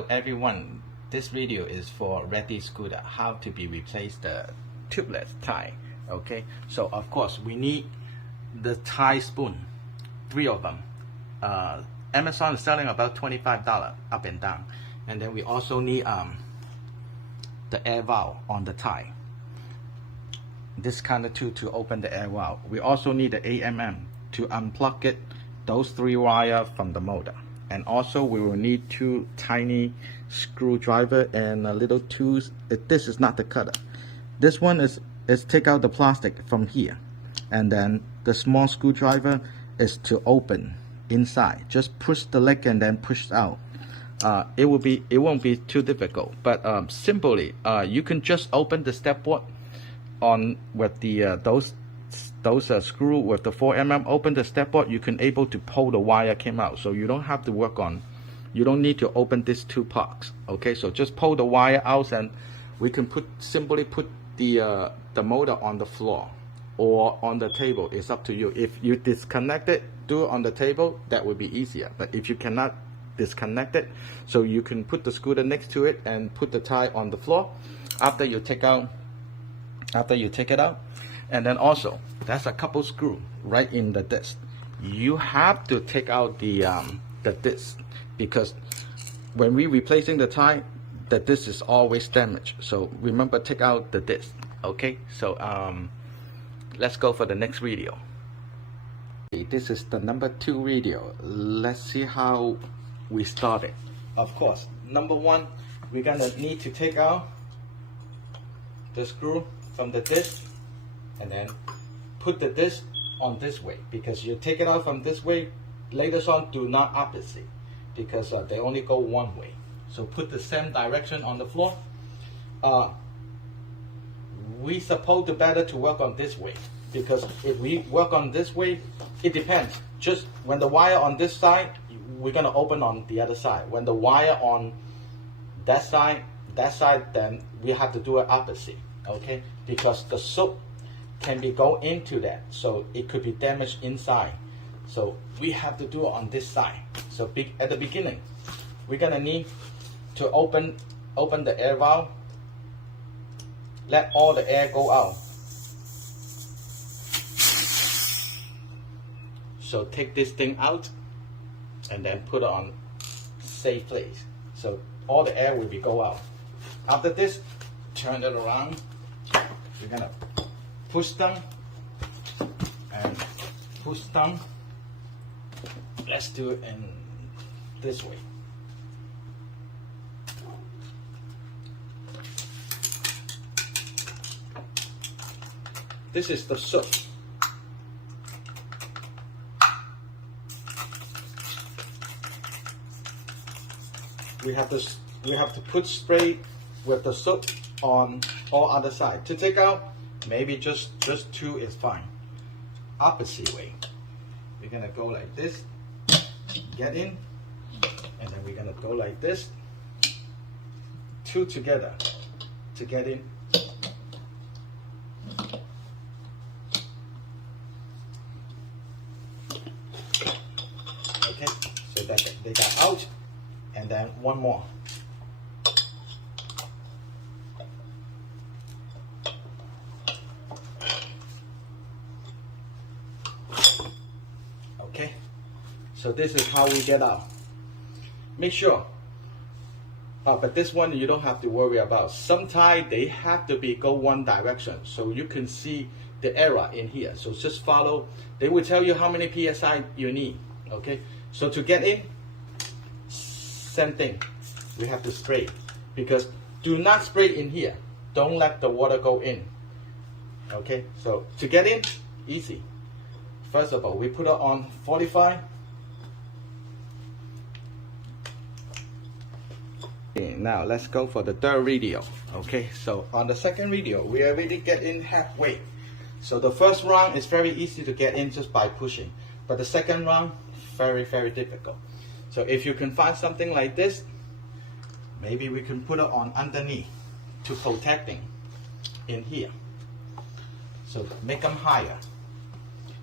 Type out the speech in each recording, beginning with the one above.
Hello everyone, this video is for Ready Scooter, how to be replace the tubeless tie. Okay, so of course we need the tie spoon, 3 of them. Amazon is selling about $25 up and down. And then we also need the air valve on the tie, this kind of tool to open the air valve. We also need the AMM to unplug it, those 3 wires from the motor. And also we will need 2 tiny screwdriver and a little tools. This is not the cutter. This one is take out the plastic from here, and then the small screwdriver is to open inside. Just push the leg and then push out. It won't be too difficult, but simply you can just open the step board on with the those screw with the 4mm. Open the step board, you can able to pull the wire came out, so you don't have to work on, you don't need to open these 2 parts. Okay, so just pull the wire out, and we can simply put the motor on the floor or on the table. It's up to you. If you disconnect it, do it on the table, that would be easier. But if you cannot disconnect it, so you can put the scooter next to it and put the tie on the floor after you take it out. And then also, that's a couple screw right in the disc. You have to take out the disc, because when we replacing the tie, the disc is always damaged. So remember, take out the disc. Okay, so let's go for the next video. This is the number 2 video. Let's see how we started. Of course, number 1, we're gonna need to take out the screw from the disc, and then put the disc on this way, because you take it out from this way, later on do not opposite, because they only go one way. So put the same direction on the floor. We supposed to better to work on this way, because if we work on this way, it depends. Just when the wire on this side, we're gonna open on the other side. When the wire on that side, then we have to do it opposite. Okay, because the soap can be go into that, so it could be damaged inside. So we have to do it on this side. So at the beginning, we're gonna need to open the air valve. Let all the air go out. So take this thing out and then put it on safe place. So all the air will be go out. After this, turn it around. We're gonna push down and push down. Let's do it in this way. This is the soap. We have to put spray with the soap on all other side. To take out, maybe just 2 is fine. Opposite way, we're gonna go like this, get in, and then we're gonna go like this, 2 together to get in. Okay, so that they got out, and then 1 more. Okay, so this is how we get out. Make sure, but this one you don't have to worry about. Sometimes they have to be go one direction, so you can see the error in here. So just follow. They will tell you how many PSI you need. Okay, so to get in, same thing. We have to spray, because do not spray in here. Don't let the water go in. Okay, so to get in, easy. First of all, we put it on 45. Okay, now let's go for the 3rd video. Okay, so on the 2nd video, we already get in halfway. So the first round is very easy to get in just by pushing, but the 2nd round, very, very difficult. So if you can find something like this, maybe we can put it on underneath to protecting in here. So make them higher.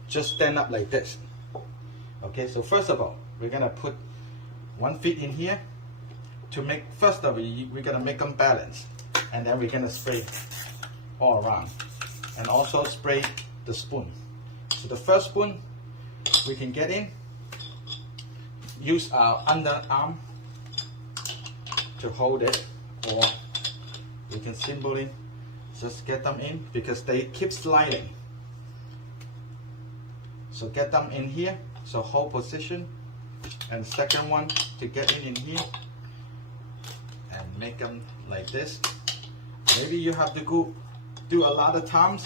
Just stand up like this. Okay, so first of all, we're gonna put 1 feet in here, to make, first of all, we're gonna make them balance, and then we're gonna spray all around, and also spray the spoon. So the first spoon, we can get in, use our underarm to hold it, or we can simply just get them in because they keep sliding. So get them in here, so hold position, and second one to get in here and make them like this. Maybe you have to go do a lot of times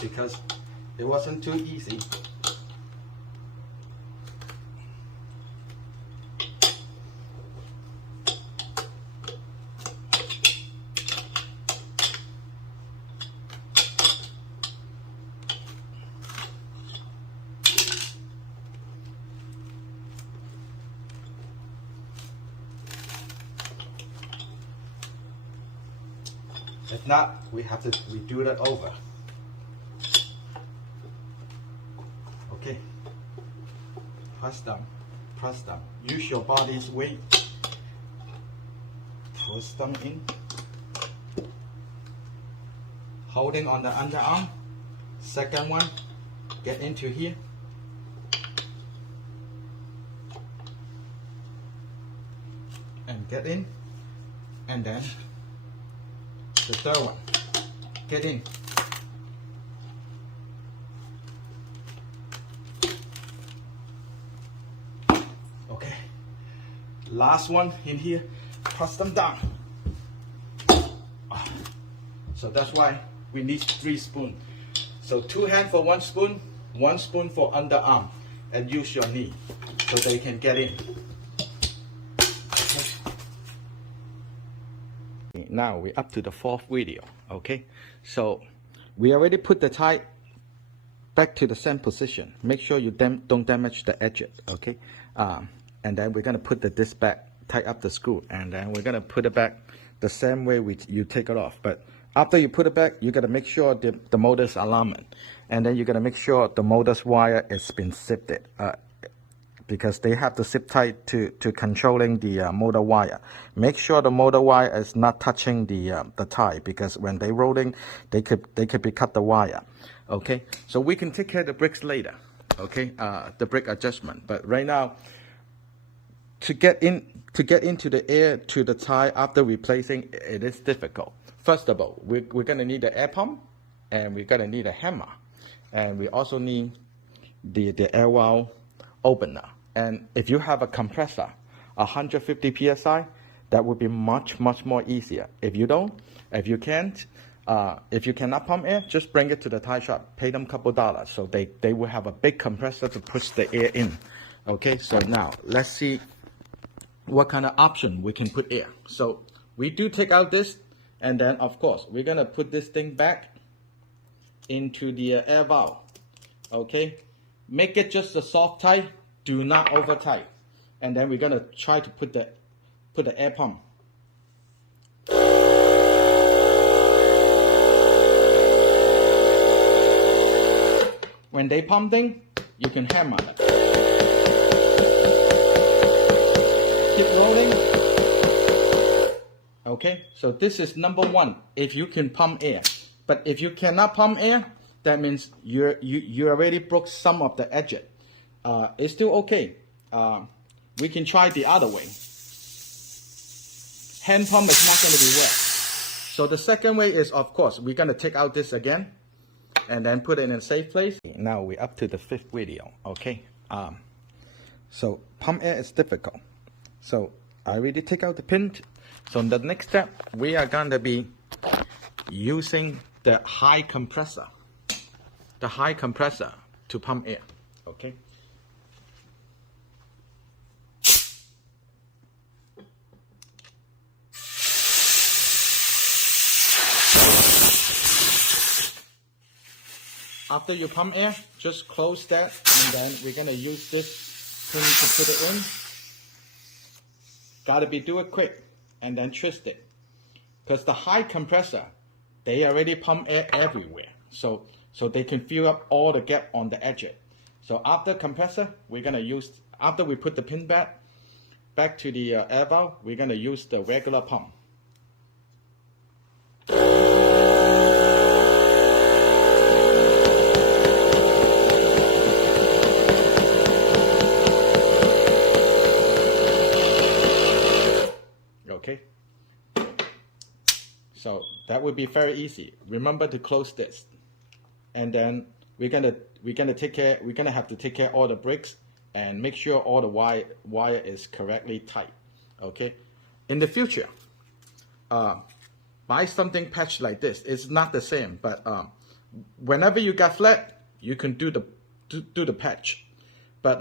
because it wasn't too easy. If not, we have to redo that over. Okay. Press down, press down. Use your body's weight. Push them in. Holding on the underarm. Second one, get into here. And get in. And then the third one, get in. Okay, last one in here, press them down. So that's why we need 3 spoons. So 2 hands for 1 spoon, 1 spoon for underarm, and use your knee so they can get in. Now we're up to the 4th video. Okay, so we already put the tie back to the same position. Make sure you don't damage the edge. Okay, and then we're gonna put the disc back, tie up the screw, and then we're gonna put it back the same way you take it off. But after you put it back, you gotta make sure the motor's alignment, and then you gotta make sure the motor's wire has been sifted. Because they have to zip tight to controlling the motor wire. Make sure the motor wire is not touching the tie, because when they rolling, they could be cut the wire. Okay, so we can take care of the brakes later. Okay, the brake adjustment. But right now, to get into the air to the tie after replacing, it is difficult. First of all, we're gonna need the air pump, and we're gonna need a hammer, and we also need the air valve opener. And if you have a compressor, 150 psi, that would be much more easier. If you don't, if you cannot pump air, just bring it to the tie shop, pay them a couple dollars, so they will have a big compressor to push the air in. Okay, so now let's see what kind of option we can put air. So we do take out this, and then of course we're gonna put this thing back into the air valve. Okay, make it just a soft tie. Do not over tight. And then we're gonna try to put the air pump. When they pumping, you can hammer it. Keep rolling. Okay, so this is number 1. If you can pump air, but if you cannot pump air, that means you already broke some of the edges. It's still okay. We can try the other way. Hand pump is not going to be wet. So the second way is, of course, we're going to take out this again and then put it in a safe place. Now we're up to the 5th video. Okay. So pump air is difficult. So I already take out the pin. So the next step, we are going to be using the high compressor. The high compressor to pump air. Okay. After you pump air, just close that, and then we're gonna use this pin to put it in. Gotta do it quick, and then twist it. Because the high compressor, they already pump air everywhere. So they can fill up all the gap on the edge. So after compressor, we're gonna use, after we put the pin back, back to the air valve, we're going to use the regular pump. Okay, so that would be very easy. Remember to close this, and then we're gonna have to take care of all the bricks and make sure all the wire is correctly tight. Okay, in the future, buy something patched like this. It's not the same, but whenever you got flat, you can do the patch. But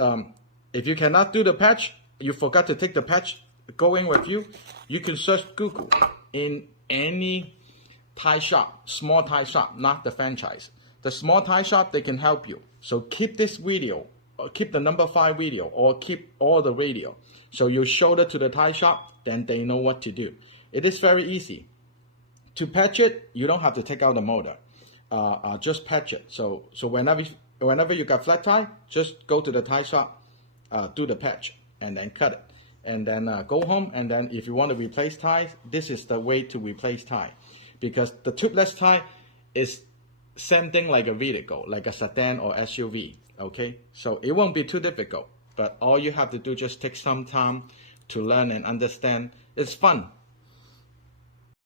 if you cannot do the patch, you forgot to take the patch going with you, you can search Google in any tie shop, small tie shop, not the franchise. The small tie shop, they can help you. So keep this video, or keep the number 5 video, or keep all the radio. So you show it to the tie shop, then they know what to do. It is very easy. To patch it, you don't have to take out the motor. Just patch it. So whenever you got flat tie, just go to the tie shop, do the patch, and then cut it. And then go home, and then if you want to replace ties, this is the way to replace tie. Because the tubeless tie is same thing like a vehicle, like a sedan or SUV, okay? So it won't be too difficult, but all you have to do just take some time to learn and understand. It's fun.